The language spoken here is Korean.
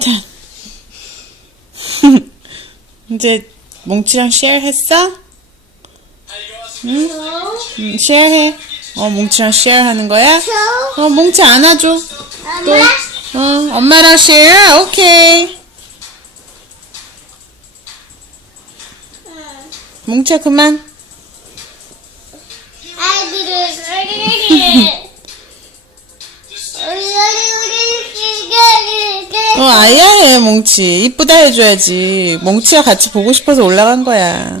참. 이제 몽치랑 쉐어 했어? 응? 쉐어 해. 몽치랑 쉐어 하는 거야? 몽치 안아줘. 또, 엄마랑 쉐어? 오케이. 몽치야, 그만. 아야해, 몽치. 이쁘다 해줘야지. 몽치가 같이 보고 싶어서 올라간 거야.